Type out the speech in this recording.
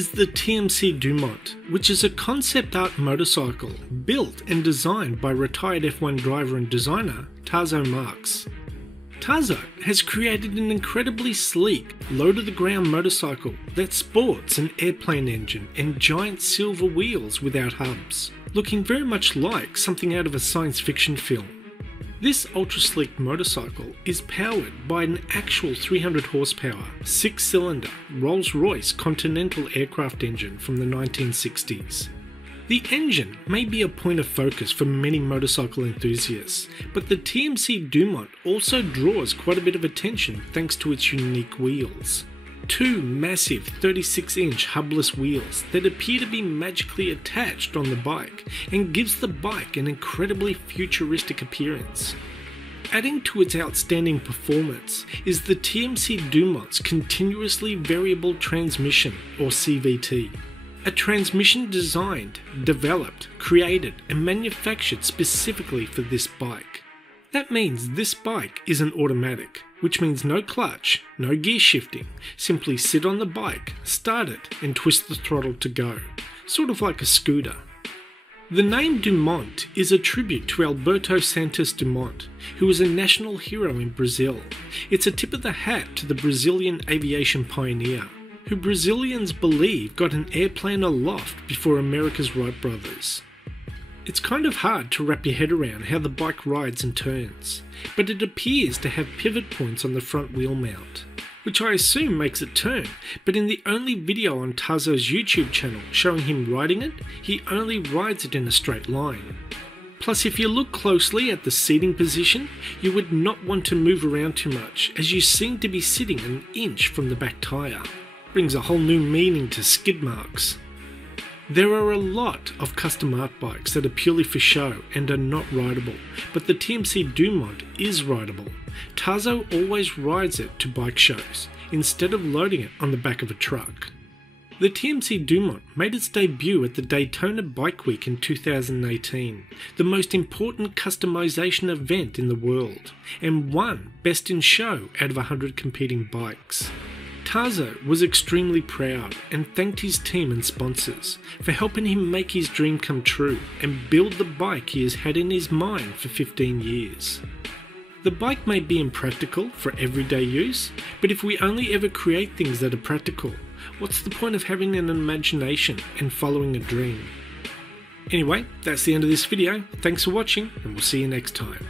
is the TMC Dumont, which is a concept art motorcycle built and designed by retired F1 driver and designer Tazo Marx. Tazo has created an incredibly sleek, low-to-the-ground motorcycle that sports an airplane engine and giant silver wheels without hubs, looking very much like something out of a science fiction film. This ultra-sleek motorcycle is powered by an actual 300 horsepower, 6-cylinder Rolls-Royce Continental aircraft engine from the 1960s. The engine may be a point of focus for many motorcycle enthusiasts, but the TMC Dumont also draws quite a bit of attention thanks to its unique wheels. Two massive 36-inch hubless wheels that appear to be magically attached on the bike and gives the bike an incredibly futuristic appearance. Adding to its outstanding performance is the TMC Dumont's continuously variable transmission, or CVT. A transmission designed, developed, created and manufactured specifically for this bike. That means this bike isn't automatic, which means no clutch, no gear shifting, simply sit on the bike, start it and twist the throttle to go, sort of like a scooter. The name Dumont is a tribute to Alberto Santos Dumont, who was a national hero in Brazil. It's a tip of the hat to the Brazilian aviation pioneer, who Brazilians believe got an airplane aloft before America's Wright brothers. It's kind of hard to wrap your head around how the bike rides and turns, but it appears to have pivot points on the front wheel mount, which I assume makes it turn, but in the only video on Tazo's YouTube channel showing him riding it, he only rides it in a straight line. Plus, if you look closely at the seating position, you would not want to move around too much, as you seem to be sitting an inch from the back tyre. Brings a whole new meaning to skid marks. There are a lot of custom art bikes that are purely for show and are not rideable, but the TMC Dumont is rideable. Tazo always rides it to bike shows, instead of loading it on the back of a truck. The TMC Dumont made its debut at the Daytona Bike Week in 2018, the most important customization event in the world, and won Best in Show out of 100 competing bikes. Tazo was extremely proud and thanked his team and sponsors for helping him make his dream come true and build the bike he has had in his mind for 15 years. The bike may be impractical for everyday use, but if we only ever create things that are practical, what's the point of having an imagination and following a dream? Anyway, that's the end of this video. Thanks for watching, and we'll see you next time.